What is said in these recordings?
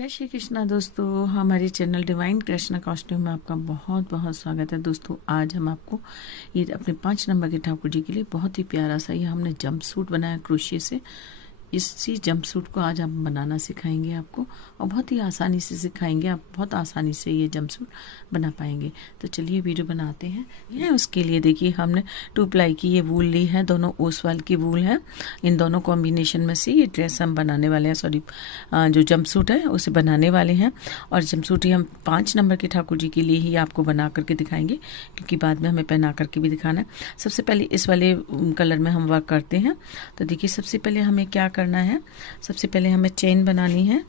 जय श्री कृष्णा दोस्तों, हमारे चैनल डिवाइन कृष्णा कॉस्ट्यूम में आपका बहुत बहुत स्वागत है। दोस्तों आज हम आपको ये अपने 5 नंबर के ठाकुर जी के लिए बहुत ही प्यारा सा ये हमने जंप सूट बनाया क्रोशिया से। इसी जंप सूट को आज हम बनाना सिखाएंगे आपको, और बहुत ही आसानी से सिखाएंगे। आप बहुत आसानी से ये जंप सूट बना पाएंगे। तो चलिए वीडियो बनाते हैं। यह उसके लिए देखिए हमने 2 प्लाई की ये वूल ली है, दोनों ओसवाल की वूल है। इन दोनों कॉम्बिनेशन में से ये ड्रेस हम बनाने वाले हैं, सॉरी जो जंप सूट है उसे बनाने वाले हैं। और जंप सूट ही हम 5 नंबर के ठाकुर जी के लिए ही आपको बना करके दिखाएंगे, क्योंकि बाद में हमें पहना करके भी दिखाना है। सबसे पहले इस वाले कलर में हम वर्क करते हैं। तो देखिए सबसे पहले हमें क्या करना है, सबसे पहले हमें चेन बनानी है।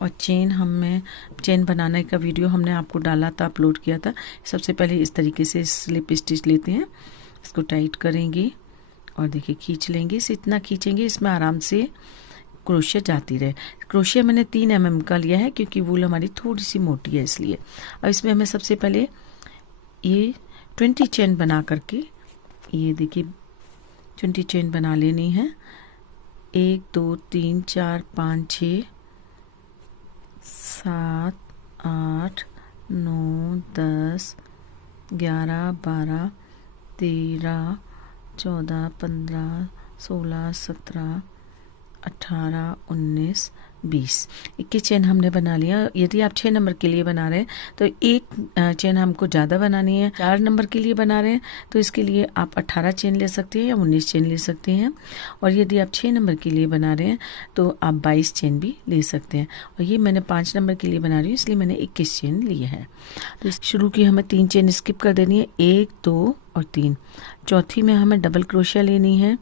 और चेन बनाने का वीडियो हमने आपको डाला था, अपलोड किया था। सबसे पहले इस तरीके से स्लिप स्टिच लेते हैं, इसको टाइट करेंगे और देखिए खींच लेंगे। इसे इतना खींचेंगे इसमें आराम से क्रोशिया जाती रहे। क्रोशिया मैंने 3 mm का लिया है, क्योंकि वूल हमारी थोड़ी सी मोटी है इसलिए। अब इसमें हमें सबसे पहले ये 20 चेन बना करके, ये देखिए 20 चेन बना लेनी है। 1 2 3 4 5 6 7 8 9 10 11 12 13 14 15 16 17 18 19 20 21 चेन हमने बना लिया। यदि आप 6 नंबर के लिए बना रहे हैं तो एक चेन हमको ज़्यादा बनानी है। 4 नंबर के लिए बना रहे हैं तो इसके लिए आप 18 चेन ले सकते हैं या 19 चेन ले सकते हैं। और यदि आप 6 नंबर के लिए बना रहे हैं तो आप 22 चेन भी ले सकते हैं। और ये मैंने 5 नंबर के लिए बना रही हूँ, इसलिए मैंने 21 चेन लिए है। तो शुरू की हमें 3 चेन स्किप कर देनी है, 1 2 और 3। चौथी में हमें डबल क्रोशिया लेनी है।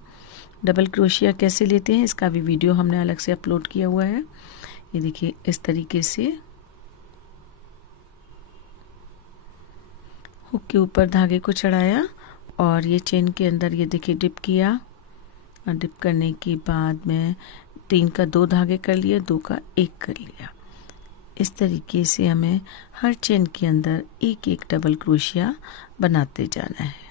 डबल क्रोशिया कैसे लेते हैं इसका भी वीडियो हमने अलग से अपलोड किया हुआ है। ये देखिए इस तरीके से हुक के ऊपर धागे को चढ़ाया और ये चेन के अंदर ये देखिए डिप किया। और डिप करने के बाद में 3 का 2 धागे कर लिए, 2 का 1 कर लिया। इस तरीके से हमें हर चेन के अंदर एक एक डबल क्रोशिया बनाते जाना है।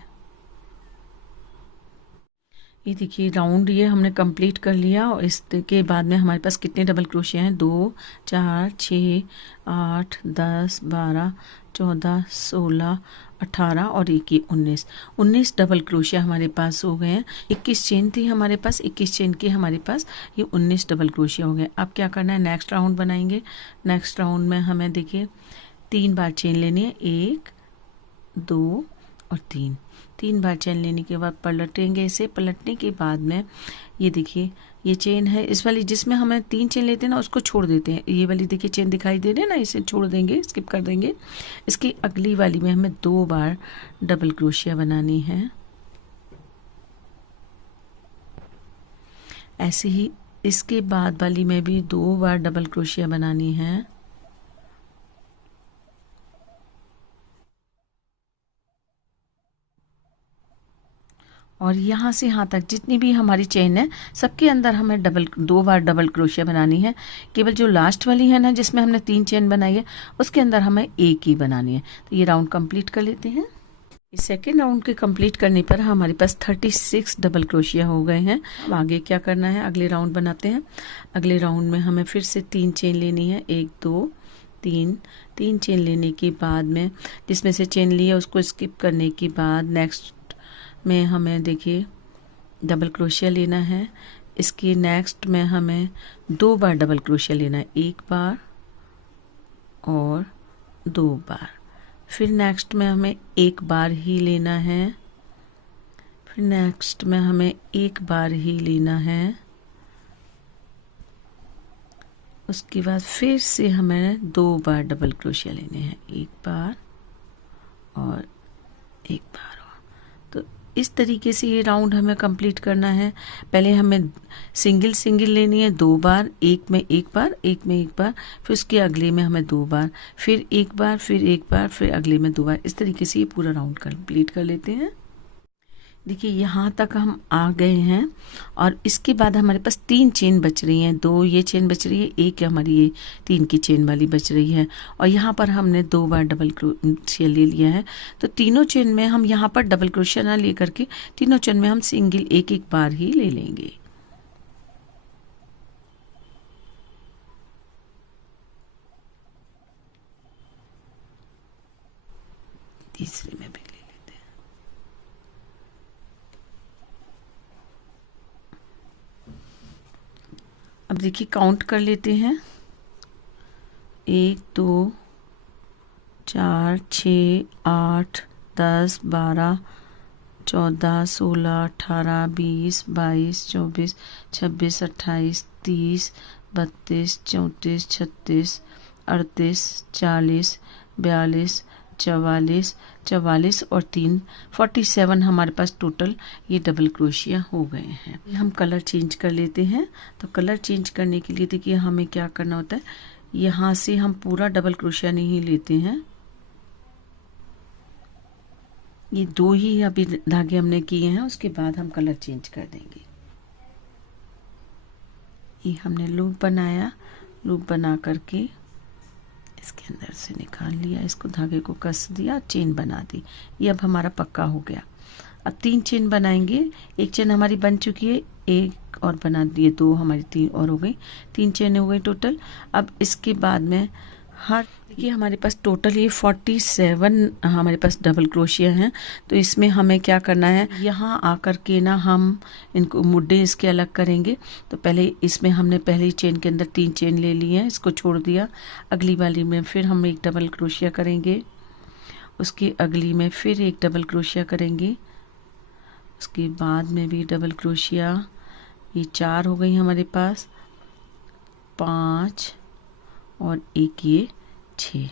ये देखिए राउंड ये हमने कंप्लीट कर लिया। और इसके बाद में हमारे पास कितने डबल क्रोशिया हैं, 2 4 6 8 10 12 14 16 18 और 1 19 डबल क्रोशिया हमारे पास हो गए हैं। 21 चेन थी हमारे पास, 21 चेन के हमारे पास ये 19 डबल क्रोशिया हो गए। अब क्या करना है, नेक्स्ट राउंड बनाएंगे। नेक्स्ट राउंड में हमें देखिए 3 बार चेन लेनी है, 1 2 और 3 बार चेन लेने के बाद पलटेंगे। इसे पलटने के बाद में ये देखिए ये चेन है, इस वाली जिसमें हमें 3 चेन लेते हैं ना उसको छोड़ देते हैं। ये वाली देखिए चेन दिखाई दे रही है ना, इसे छोड़ देंगे, स्किप कर देंगे। इसकी अगली वाली में हमें 2 बार डबल क्रोशिया बनानी है। ऐसे ही इसके बाद वाली में भी 2 बार डबल क्रोशिया बनानी है। और यहाँ से यहाँ तक जितनी भी हमारी चेन है सबके अंदर हमें 2 बार डबल क्रोशिया बनानी है। केवल जो लास्ट वाली है ना जिसमें हमने 3 चेन बनाई है उसके अंदर हमें 1 ही बनानी है। तो ये राउंड कंप्लीट कर लेते हैं। इस सेकेंड राउंड के कंप्लीट करने पर हमारे पास 36 डबल क्रोशिया हो गए हैं। अब आगे क्या करना है, अगले राउंड बनाते हैं। अगले राउंड में हमें फिर से 3 चेन लेनी है, 1 2 3 चेन लेने के बाद में जिसमें से चेन ली है उसको स्किप करने के बाद नेक्स्ट में हमें देखिए डबल क्रोशिया लेना है। इसके नेक्स्ट में हमें 2 बार डबल क्रोशिया लेना है, 1 बार और 2 बार। फिर नेक्स्ट में हमें 1 बार ही लेना है। फिर नेक्स्ट में हमें 1 बार ही लेना है। उसके बाद फिर से हमें 2 बार डबल क्रोशिया लेने हैं, 1 बार और 1 बार। इस तरीके से ये राउंड हमें कंप्लीट करना है। पहले हमें सिंगल लेनी है 2 बार, एक में 1 बार, एक में 1 बार, फिर उसके अगले में हमें 2 बार, फिर 1 बार, फिर 1 बार, फिर अगले में 2 बार। इस तरीके से ये पूरा राउंड कंप्लीट कर लेते हैं। देखिए यहाँ तक हम आ गए हैं। और इसके बाद हमारे पास 3 चेन बच रही हैं, 2 ये चेन बच रही है, एक हमारी ये 3 की चेन वाली बच रही है। और यहाँ पर हमने 2 बार डबल क्रोशिया ले लिया है। तो तीनों चेन में हम यहाँ पर डबल क्रोशिया ना ले करके तीनों चेन में हम सिंगल 1 बार ही ले लेंगे। तीसरे में भी ले लेते हैं। अब देखिए काउंट कर लेते हैं, 1 2 4 6 8 10 12 14 16 18 20 22 24 26 28 30 32 34 36 38 40 42 44 और 3 47 हमारे पास टोटल ये डबल क्रोशिया हो गए हैं। हम कलर चेंज कर लेते हैं। तो कलर चेंज करने के लिए देखिए हमें क्या करना होता है, यहाँ से हम पूरा डबल क्रोशिया नहीं लेते हैं, ये 2 ही अभी धागे हमने किए हैं, उसके बाद हम कलर चेंज कर देंगे। ये हमने लूप बनाया, लूप बना करके इसके अंदर से निकाल लिया, इसको धागे को कस दिया, चेन बना दी। ये अब हमारा पक्का हो गया। अब 3 चेन बनाएंगे, एक चेन हमारी बन चुकी है, एक और बना दिए, 2 हमारी 3 और हो गई, 3 चेन हो गई टोटल। अब इसके बाद में हर देखिए हमारे पास टोटल ये 47 हमारे पास डबल क्रोशिया हैं। तो इसमें हमें क्या करना है, यहाँ आकर के ना हम इनको मुड्डे इसके अलग करेंगे। तो पहले इसमें हमने पहली चेन के अंदर 3 चेन ले लिए हैं, इसको छोड़ दिया। अगली वाली में फिर हम एक डबल क्रोशिया करेंगे, उसकी अगली में फिर एक डबल क्रोशिया करेंगे, उसके बाद में भी डबल क्रोशिया। ये 4 हो गई हमारे पास, 5 और एक ये 6,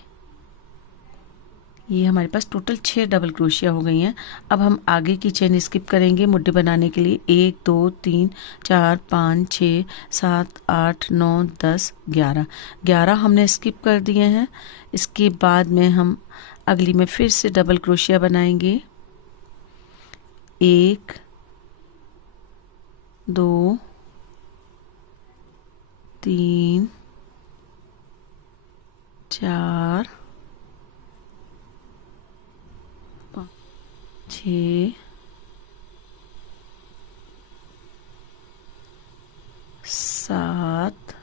ये हमारे पास टोटल 6 डबल क्रोशिया हो गई हैं। अब हम आगे की चेन स्किप करेंगे मुड्डे बनाने के लिए। 1 2 3 4 5 6 7 8 9 10 11 हमने स्किप कर दिए हैं। इसके बाद में हम अगली में फिर से डबल क्रोशिया बनाएंगे, 1 2 3 4 5 6 7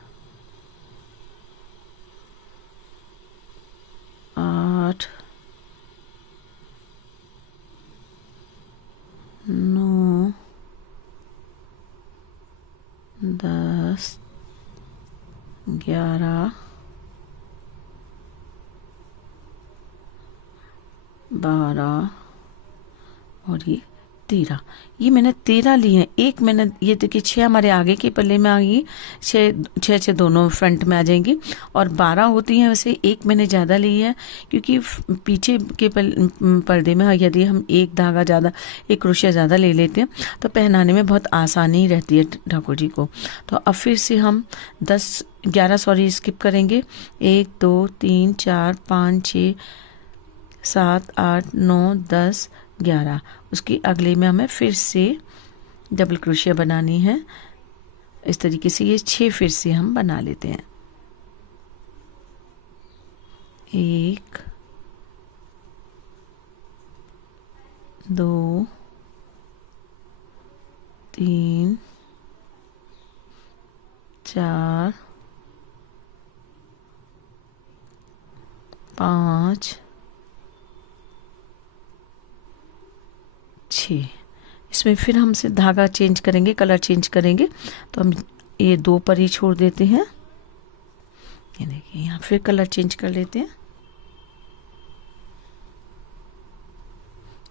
8 9 10 11 12 और ये 13, ये मैंने 13 लिए हैं। एक मैंने ये देखिए 6 हमारे आगे के पल्ले में आ गई, 6 दोनों फ्रंट में आ जाएंगी और 12 होती हैं। वैसे एक मैंने ज़्यादा ली है क्योंकि पीछे के पर्दे में यदि हम एक धागा ज़्यादा, एक क्रोशिया ज़्यादा ले लेते हैं तो पहनाने में बहुत आसानी रहती है ठाकुर जी को। तो अब फिर से हम 11 स्किप करेंगे, 1 2 3 4 5 6 7 8 9 10 11, उसकी अगले में हमें फिर से डबल क्रोशिया बनानी है। इस तरीके से ये 6 फिर से हम बना लेते हैं। 1 2 3 4 5 6, इसमें फिर हमसे धागा चेंज करेंगे, कलर चेंज करेंगे। तो हम ये 2 पर ही छोड़ देते हैं। ये देखिए यहाँ फिर कलर चेंज कर लेते हैं,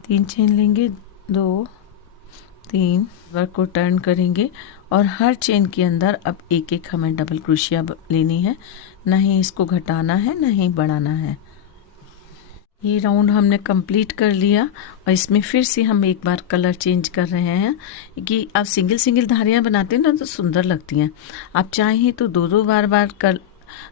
3 चेन लेंगे, 2 3 वर्क को टर्न करेंगे और हर चेन के अंदर अब एक एक हमें डबल क्रोशिया लेनी है, ना ही इसको घटाना है ना ही बढ़ाना है। ये राउंड हमने कंप्लीट कर लिया और इसमें फिर से हम एक बार कलर चेंज कर रहे हैं कि आप सिंगल सिंगल धारियाँ बनाते हैं ना तो सुंदर लगती हैं। आप चाहें तो 2 बार कर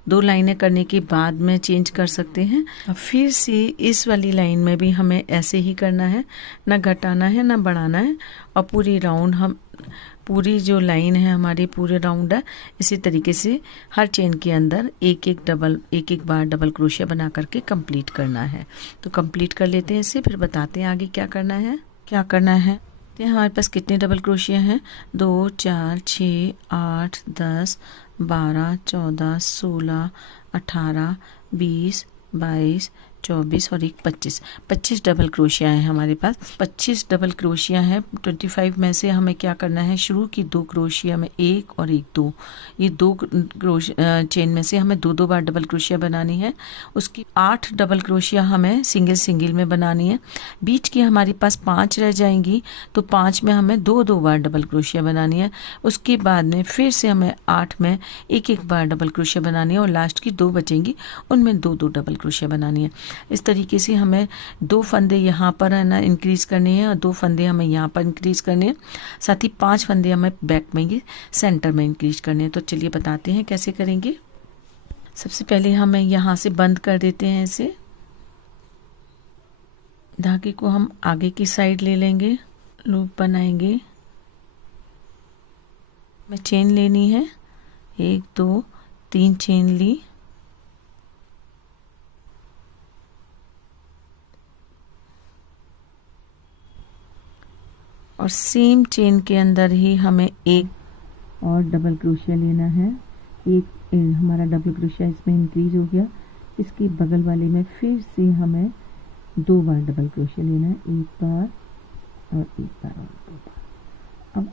2 लाइनें करने के बाद में चेंज कर सकते हैं। अब फिर से इस वाली लाइन में भी हमें ऐसे ही करना है, ना घटाना है ना बढ़ाना है और पूरी राउंड हम पूरी जो लाइन है हमारी पूरे राउंड है इसी तरीके से हर चेन के अंदर एक एक बार डबल क्रोशिया बना करके कंप्लीट करना है। तो कंप्लीट कर लेते हैं इसे, फिर बताते हैं आगे क्या करना है। तो हमारे पास कितने डबल क्रोशिया हैं, 2 4 6 8 10 12 14 16 18 20 22 24 और एक 25 डबल क्रोशिया है हमारे पास। 25 डबल क्रोशिया है। 25 में से हमें क्या करना है, शुरू की 2 क्रोशिया में 1 और 1 2, ये 2 चेन में से हमें 2 बार डबल क्रोशिया बनानी है। उसकी 8 डबल क्रोशिया हमें सिंगल में बनानी है। बीच की हमारे पास 5 रह जाएंगी, तो 5 में हमें 2 बार डबल क्रोशिया बनानी है। उसके बाद में फिर से हमें 8 में 1 बार डबल क्रोशिया बनानी है और लास्ट की 2 बचेंगी, उनमें 2 डबल क्रोशिया बनानी है। इस तरीके से हमें 2 फंदे यहाँ पर है ना इंक्रीज करने हैं और 2 फंदे हमें यहाँ पर इंक्रीज करने हैं। साथ ही 5 फंदे हमें बैक में ही सेंटर में इंक्रीज करने हैं। तो चलिए बताते हैं कैसे करेंगे। सबसे पहले हमें यहाँ से बंद कर देते हैं इसे। धागे को हम आगे की साइड ले लेंगे, लूप बनाएंगे। में चेन लेनी है, 1 2 3 चेन ली। और सेम चेन के अंदर ही हमें 1 और डबल क्रोशिया लेना है। एक हमारा डबल क्रोशिया इसमें इंक्रीज हो गया। इसके बगल वाले में फिर से हमें 2 बार डबल क्रोशिया लेना है, 1 बार और 1 बार और 2 बार। अब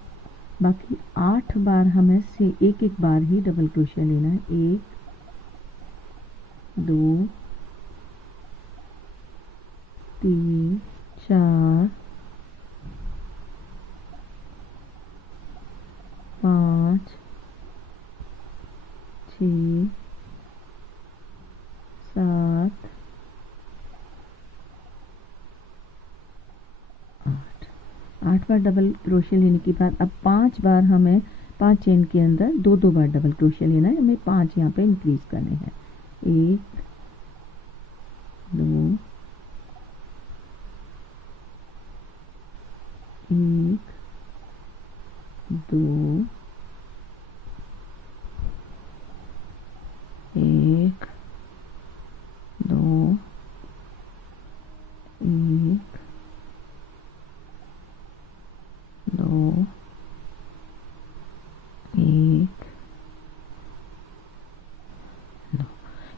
बाकी 8 बार हमें से 1 बार ही डबल क्रोशिया लेना है। 1 2 3 4 5 6 7 8 बार डबल क्रोशिया लेने के बाद अब 5 बार हमें 5 चेन के अंदर 2 बार डबल क्रोशिया लेना है। हमें 5 यहाँ पे इंक्रीज करने हैं। 1 2 1 2 1 2 1 2 1 2।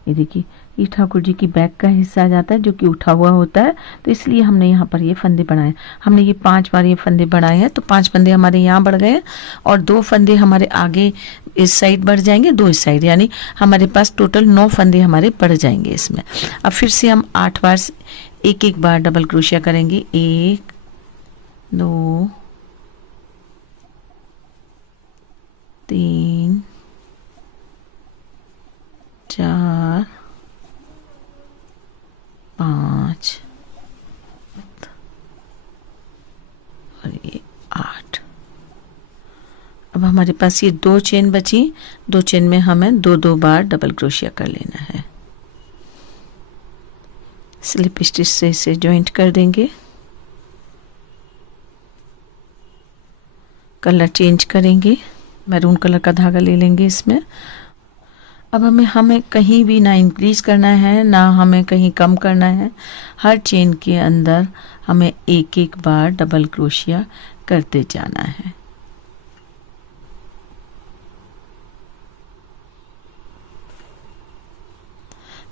ये देखिए, ये ठाकुर जी की बैक का हिस्सा आ जाता है जो कि उठा हुआ होता है, तो इसलिए हमने यहाँ पर ये फंदे बनाए। हमने ये 5 बार ये फंदे बनाए हैं, तो 5 फंदे हमारे यहाँ बढ़ गए और 2 फंदे हमारे आगे इस साइड बढ़ जाएंगे, 2 इस साइड, यानी हमारे पास टोटल 9 फंदे हमारे बढ़ जाएंगे इसमें। अब फिर से हम 8 बार 1 बार डबल क्रोशिया करेंगे। 1 2 3 4 5 और ये 8। अब हमारे पास ये 2 चेन बची। 2 चेन में हमें 2 बार डबल क्रोशिया कर लेना है। स्लिप स्टिच से इसे जॉइंट कर देंगे। कलर चेंज करेंगे, मैरून कलर का धागा ले लेंगे इसमें। अब हमें कहीं भी ना इंक्रीज करना है ना हमें कहीं कम करना है। हर चेन के अंदर हमें 1 बार डबल क्रोशिया करते जाना है।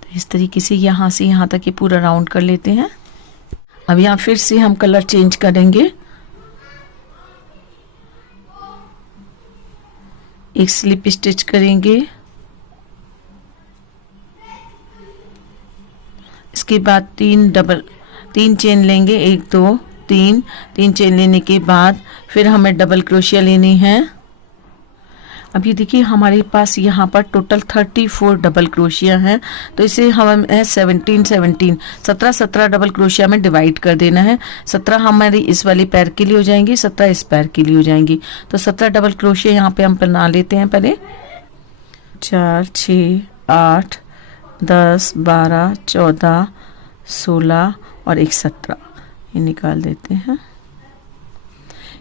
तो इस तरीके से यहाँ से यहाँ तक ये पूरा राउंड कर लेते हैं। अब यहाँ फिर से हम कलर चेंज करेंगे। एक स्लिप स्टिच करेंगे, इसके बाद 3 चेन लेंगे, 1 2 3 चेन लेने के बाद फिर हमें डबल क्रोशिया लेनी है। अब ये देखिए हमारे पास यहाँ पर टोटल 34 डबल क्रोशिया हैं, तो इसे हमें 17 डबल क्रोशिया में डिवाइड कर देना है। 17 हमारी इस वाली पैर के लिए हो जाएंगी, 17 इस पैर के लिए हो जाएंगी। तो 17 डबल क्रोशिया यहाँ पे हम बना लेते हैं। पहले 4 6 8 10 12 14 16 और एक 17, ये निकाल देते हैं।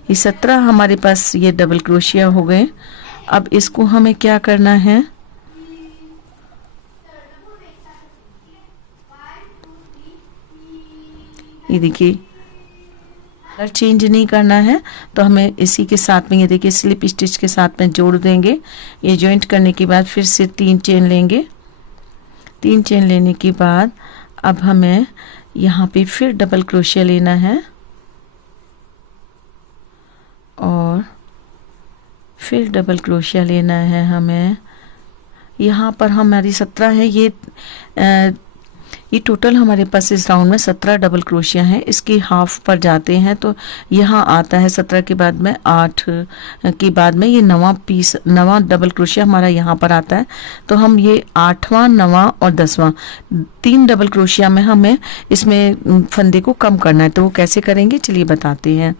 ये 17 हमारे पास ये डबल क्रोशिया हो गए। अब इसको हमें क्या करना है, ये देखिए कलर चेंज नहीं करना है, तो हमें इसी के साथ में ये देखिए स्लिप स्टिच के साथ में जोड़ देंगे। ये जॉइंट करने के बाद फिर से 3 चेन लेंगे। 3 चेन लेने के बाद अब हमें यहाँ पे फिर डबल क्रोशिया लेना है और फिर डबल क्रोशिया लेना है हमें। यहाँ पर हमारी 17 है, ये टोटल हमारे पास इस राउंड में 17 डबल क्रोशिया हैं। इसके हाफ पर जाते हैं तो यहाँ आता है 17 के बाद में 8 के बाद में ये नवा डबल क्रोशिया हमारा यहाँ पर आता है। तो हम ये 8वां 9वां और 10वां 3 डबल क्रोशिया में हमें इसमें फंदे को कम करना है। तो वो कैसे करेंगे चलिए बताते हैं।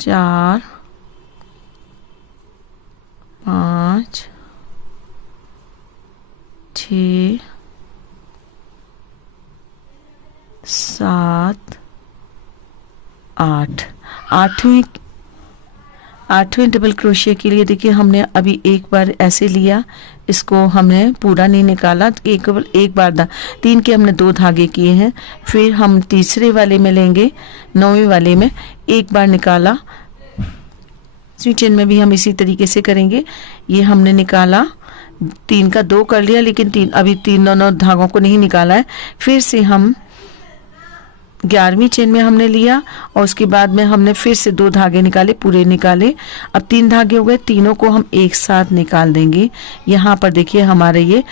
4 5 6 7 8 आठवीं डबल क्रोशिया के लिए देखिए हमने अभी एक बार ऐसे लिया, इसको हमने पूरा नहीं निकाला, एक बार 3 के हमने 2 धागे किए हैं। फिर हम तीसरे वाले में लेंगे, 9वें वाले में एक बार निकाला। स्विच चेन में भी हम इसी तरीके से करेंगे। ये हमने निकाला, 3 का 2 कर लिया, लेकिन अभी 3 दोनों धागों को नहीं निकाला है। फिर से हम 11वीं चेन में हमने लिया और उसके बाद में हमने फिर से 2 धागे निकाले, पूरे निकाले। अब 3 धागे हो गए, तीनों को हम एक साथ निकाल देंगे। यहाँ पर देखिए हमारे ये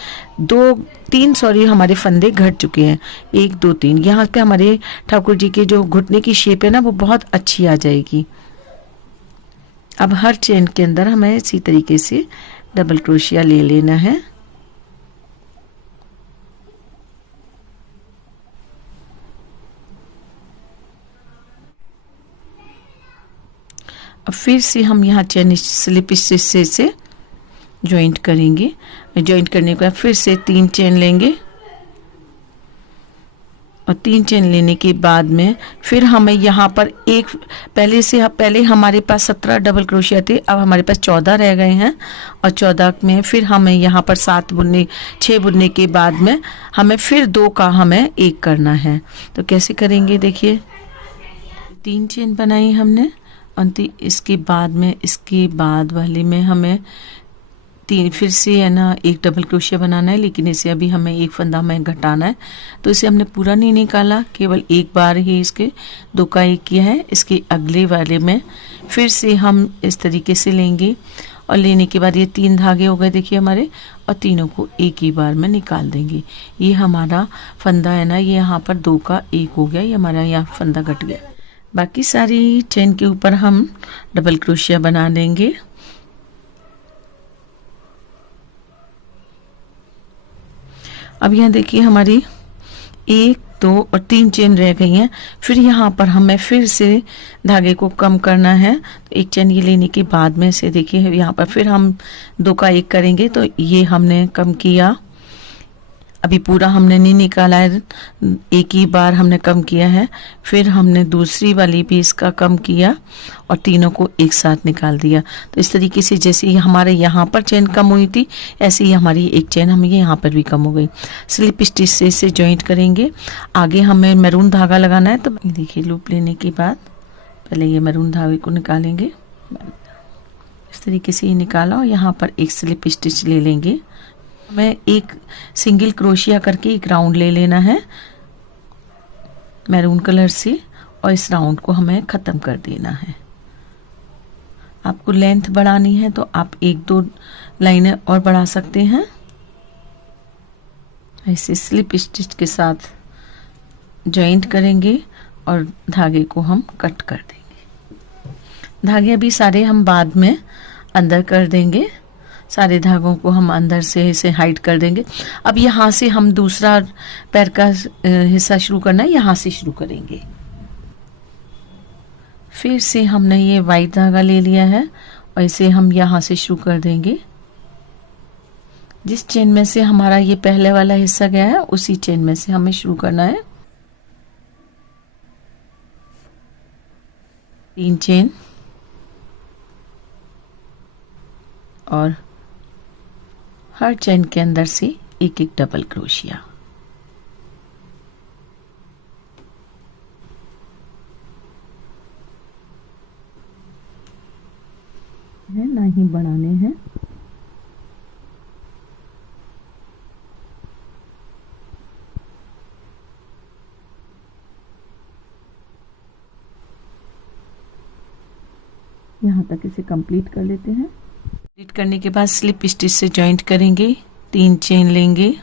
3 हमारे फंदे घट चुके हैं, 1 2 3। यहाँ पे हमारे ठाकुर जी के जो घुटने की शेप है ना, वो बहुत अच्छी आ जाएगी। अब हर चेन के अंदर हमें इसी तरीके से डबल क्रोशिया ले लेना है। अब फिर से हम यहाँ चेन स्लिप स्टिच से जॉइंट करेंगे। जॉइंट करने के बाद फिर से 3 चेन लेंगे और 3 चेन लेने के बाद में फिर हमें यहाँ पर पहले हमारे पास 17 डबल क्रोशिया थे, अब हमारे पास 14 रह गए हैं। और 14 में फिर हमें यहाँ पर 6 बुनने के बाद में हमें फिर 2 का हमें 1 करना है। तो कैसे करेंगे देखिए, 3 चेन बनाई हमने और इसके बाद वाले में हमें फिर से है ना 1 डबल क्रोशिया बनाना है, लेकिन इसे अभी हमें 1 फंदा में घटाना है। तो इसे हमने पूरा नहीं निकाला, केवल एक बार ही इसके 2 का 1 किया है। इसके अगले वाले में फिर से हम इस तरीके से लेंगे और लेने के बाद ये 3 धागे हो गए देखिए हमारे, और तीनों को एक ही बार में निकाल देंगे। ये हमारा फंदा है ना, ये यहाँ पर 2 का 1 हो गया, ये हमारा यहाँ फंदा घट गया। बाकी सारी चेन के ऊपर हम डबल क्रोशिया बना देंगे। अब यहाँ देखिए हमारी 1 2 और 3 चेन रह गई हैं। फिर यहाँ पर हमें फिर से धागे को कम करना है। तो 1 चेन ये लेने के बाद में से देखिए यहाँ पर फिर हम 2 का 1 करेंगे। तो ये हमने कम किया, अभी पूरा हमने नहीं निकाला है, एक ही बार हमने कम किया है। फिर हमने दूसरी वाली भी इसका कम किया और तीनों को एक साथ निकाल दिया। तो इस तरीके से जैसे ही हमारे यहाँ पर चेन कम हुई थी, ऐसे ही हमारी 1 चेन हमें यहाँ पर भी कम हो गई। स्लिप स्टिच से इसे जॉइंट करेंगे। आगे हमें मैरून धागा लगाना है। तो देखिए लूप लेने के बाद पहले ये मैरून धागे को निकालेंगे, इस तरीके से ये निकाला और यहाँ पर एक स्लिप स्टिच ले लेंगे। हमें एक सिंगल क्रोशिया करके एक राउंड ले लेना है मैरून कलर से, और इस राउंड को हमें ख़त्म कर देना है। आपको लेंथ बढ़ानी है तो आप 1-2 लाइनें और बढ़ा सकते हैं। ऐसे स्लिप स्टिच के साथ जॉइंट करेंगे और धागे को हम कट कर देंगे। धागे अभी सारे हम बाद में अंदर कर देंगे, सारे धागों को हम अंदर से इसे हाइड कर देंगे। अब यहाँ से हम दूसरा पैर का हिस्सा शुरू करना है, यहाँ से शुरू करेंगे। फिर से हमने ये वाइट धागा ले लिया है और इसे हम यहाँ से शुरू कर देंगे। जिस चेन में से हमारा ये पहले वाला हिस्सा गया है, उसी चेन में से हमें शुरू करना है। 3 चेन और हर चेन के अंदर से 1-1 डबल क्रोशिया। ना ही बढ़ाने हैं। यहाँ तक इसे कंप्लीट कर लेते हैं। कंप्लीट करने के बाद स्लिप स्टिच से जॉइंट करेंगे, 3 चेन लेंगे।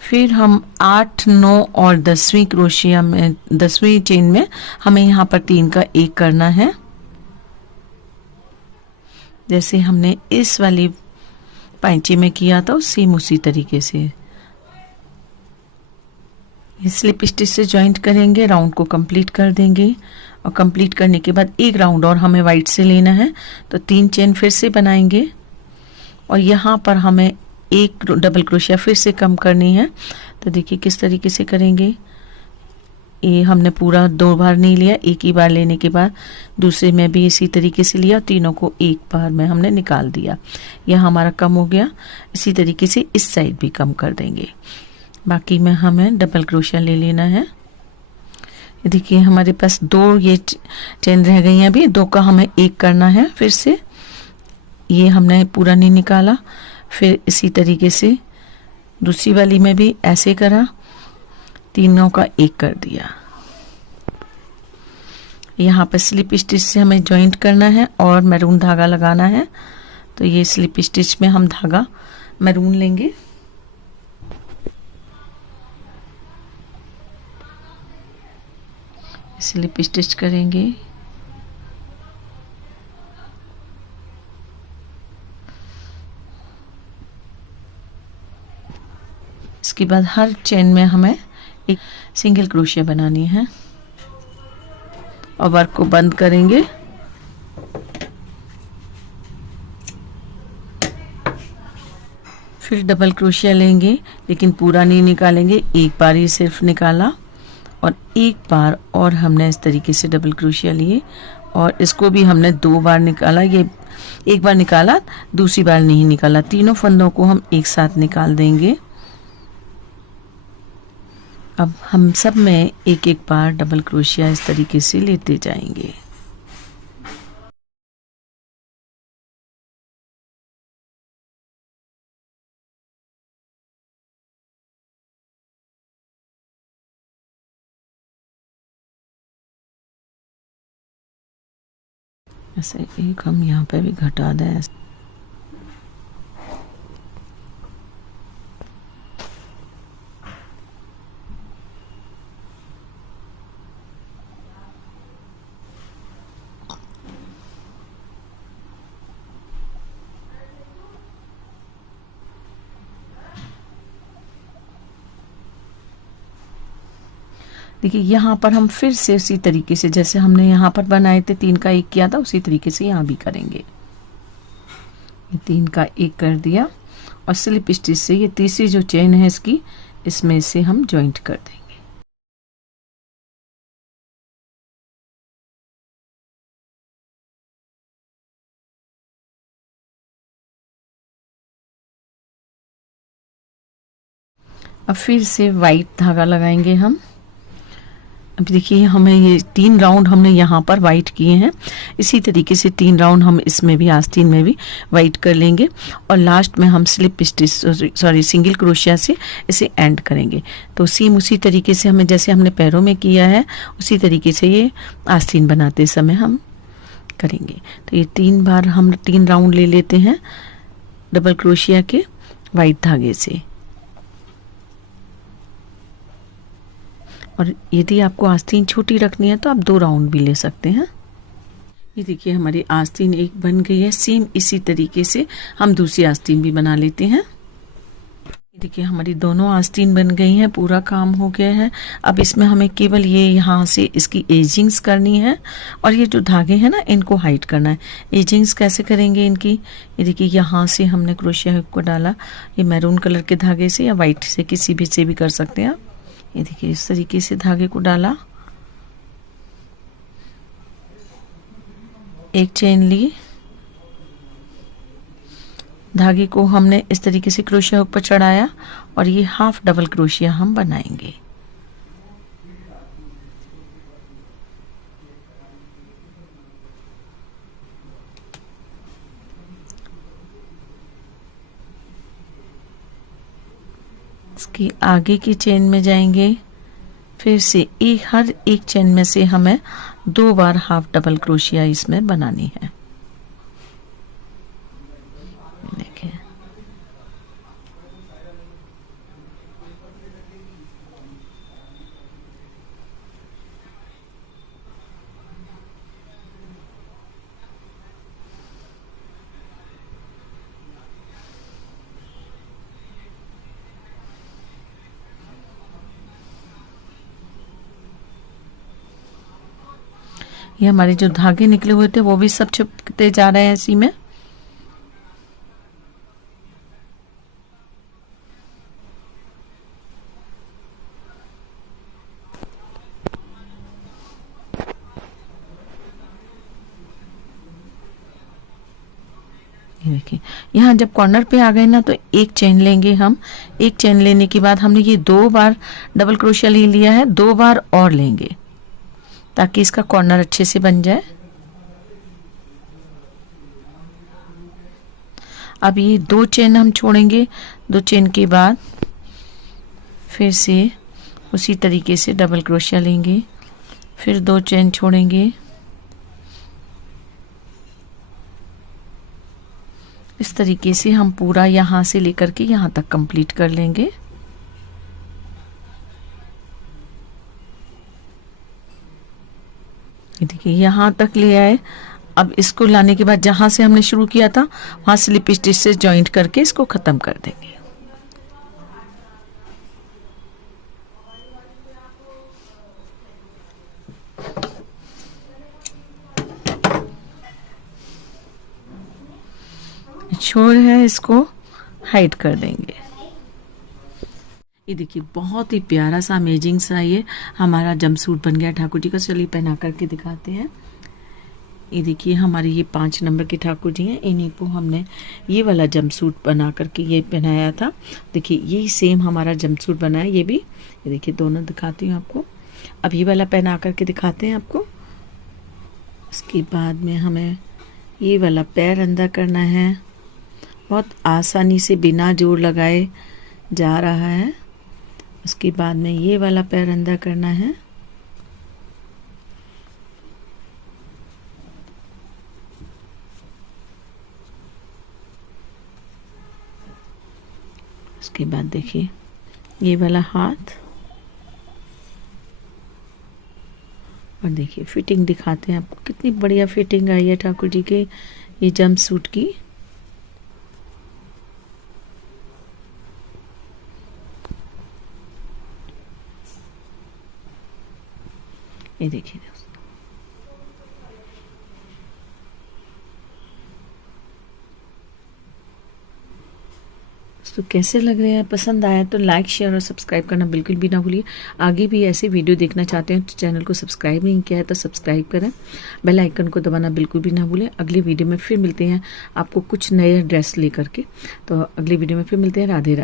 फिर हम 8, 9 और 10वीं क्रोशिया में 10वीं चेन में हमें यहाँ पर 3 का 1 करना है, जैसे हमने इस वाली पैंची में किया था सेम उसी तरीके से स्लिप स्टिच से जॉइंट करेंगे, राउंड को कंप्लीट कर देंगे। और कंप्लीट करने के बाद एक राउंड और हमें वाइट से लेना है, तो 3 चेन फिर से बनाएंगे और यहाँ पर हमें एक डबल क्रोशिया फिर से कम करनी है। तो देखिए किस तरीके से करेंगे। ये हमने पूरा 2 बार नहीं लिया, एक ही बार लेने के बाद दूसरे में भी इसी तरीके से लिया, तीनों को एक बार में हमने निकाल दिया। यह हमारा कम हो गया। इसी तरीके से इस साइड भी कम कर देंगे। बाकी में हमें डबल क्रोशिया ले लेना है। देखिए हमारे पास 2 ये चेन रह गई हैं, अभी 2 का हमें 1 करना है। फिर से ये हमने पूरा नहीं निकाला, फिर इसी तरीके से दूसरी वाली में भी ऐसे करा, तीनों का 1 कर दिया। यहाँ पर स्लिप स्टिच से हमें जॉइंट करना है और मैरून धागा लगाना है। तो ये स्लिप स्टिच में हम धागा मैरून लेंगे। स्लिप स्टिच करेंगे। इसके बाद हर चेन में हमें एक सिंगल क्रोशिया बनानी है और वर्क को बंद करेंगे। फिर डबल क्रोशिया लेंगे, लेकिन पूरा नहीं निकालेंगे, एक बार ही सिर्फ निकाला और एक बार और हमने इस तरीके से डबल क्रोशिया लिए और इसको भी हमने 2 बार निकाला। ये एक बार निकाला, दूसरी बार नहीं निकाला। तीनों फंदों को हम एक साथ निकाल देंगे। अब हम सब में एक एक बार डबल क्रोशिया इस तरीके से लेते जाएंगे। ऐसे एक हम यहाँ पे भी घटा दें। देखिए यहाँ पर हम फिर से उसी तरीके से जैसे हमने यहाँ पर बनाए थे 3 का 1 किया था, उसी तरीके से यहाँ भी करेंगे। ये 3 का 1 कर दिया और स्लिप स्टिच से ये तीसरी जो चेन है इसकी, इसमें से हम जॉइंट कर देंगे। अब फिर से वाइट धागा लगाएंगे हम। अब देखिए हमें ये 3 राउंड हमने यहाँ पर वाइट किए हैं, इसी तरीके से 3 राउंड हम इसमें भी आस्तीन में भी वाइट कर लेंगे और लास्ट में हम स्लिप स्टिच सिंगल क्रोशिया से इसे एंड करेंगे। तो सेम उसी तरीके से हमें जैसे हमने पैरों में किया है उसी तरीके से ये आस्तीन बनाते समय हम करेंगे। तो ये 3 बार हम 3 राउंड ले लेते हैं डबल क्रोशिया के वाइट धागे से। और यदि आपको आस्तीन छोटी रखनी है तो आप 2 राउंड भी ले सकते हैं। ये देखिए हमारी आस्तीन एक बन गई है। सेम इसी तरीके से हम दूसरी आस्तीन भी बना लेते हैं। ये देखिए हमारी दोनों आस्तीन बन गई हैं, पूरा काम हो गया है। अब इसमें हमें केवल ये यहाँ से इसकी एजिंग्स करनी है और ये जो धागे हैं ना इनको हाइड करना है। एजिंग्स कैसे करेंगे इनकी, ये देखिए यहाँ से हमने क्रोशिया हुक को डाला, ये मैरून कलर के धागे से या वाइट से किसी भी से भी कर सकते हैं आप। ये देखिए इस तरीके से धागे को डाला, एक चेन ली, धागे को हमने इस तरीके से क्रोशिया हुक पर चढ़ाया और ये हाफ डबल क्रोशिया हम बनाएंगे। इसकी आगे की चेन में जाएंगे, फिर से हर एक चेन में से हमें 2 बार हाफ डबल क्रोशिया इसमें बनानी है। देखिए ये हमारे जो धागे निकले हुए थे वो भी सब छुपते जा रहे हैं इसी में। देखिए यहाँ जब कॉर्नर पे आ गए ना तो एक चेन लेंगे हम। एक चेन लेने के बाद हमने ये 2 बार डबल क्रोशिया ले लिया है, 2 बार और लेंगे ताकि इसका कॉर्नर अच्छे से बन जाए। अब ये 2 चेन हम छोड़ेंगे। 2 चेन के बाद फिर से उसी तरीके से डबल क्रोशिया लेंगे, फिर 2 चेन छोड़ेंगे। इस तरीके से हम पूरा यहाँ से लेकर के यहाँ तक कंप्लीट कर लेंगे। देखिए यहाँ तक ले आए। अब इसको लाने के बाद जहाँ से हमने शुरू किया था वहाँ स्लिप स्टिच से जॉइंट करके इसको ख़त्म कर देंगे। छोर है इसको हाइड कर देंगे। ये देखिए बहुत ही प्यारा सा अमेजिंग सा ये हमारा जंपसूट बन गया ठाकुर जी का। चलिए पहना करके दिखाते हैं। ये देखिए हमारे ये 5 नंबर के ठाकुर जी हैं। इन्हीं को हमने ये वाला जंपसूट बना करके ये पहनाया था। देखिए ये सेम हमारा जंपसूट बना है। ये भी ये देखिए दोनों दिखाती हूँ आपको। अब ये वाला पहना करके दिखाते हैं आपको। उसके बाद में हमें ये वाला पैर अंदर करना है। बहुत आसानी से बिना जोर लगाए जा रहा है। उसके बाद में ये वाला पैर अंदर करना है। उसके बाद देखिए ये वाला हाथ। और देखिए फिटिंग दिखाते हैं आपको, कितनी बढ़िया फिटिंग आई है ठाकुर जी के ये जंपसूट की। ये देखिए तो कैसे लग रहे हैं, पसंद आया तो लाइक शेयर और सब्सक्राइब करना बिल्कुल भी ना भूलिए। आगे भी ऐसे वीडियो देखना चाहते हैं तो चैनल को सब्सक्राइब नहीं किया है तो सब्सक्राइब करें। बेल आइकन को दबाना बिल्कुल भी ना भूलें। अगली वीडियो में फिर मिलते हैं आपको कुछ नए ड्रेस लेकर के। तो अगली वीडियो में फिर मिलते हैं। राधे राधे।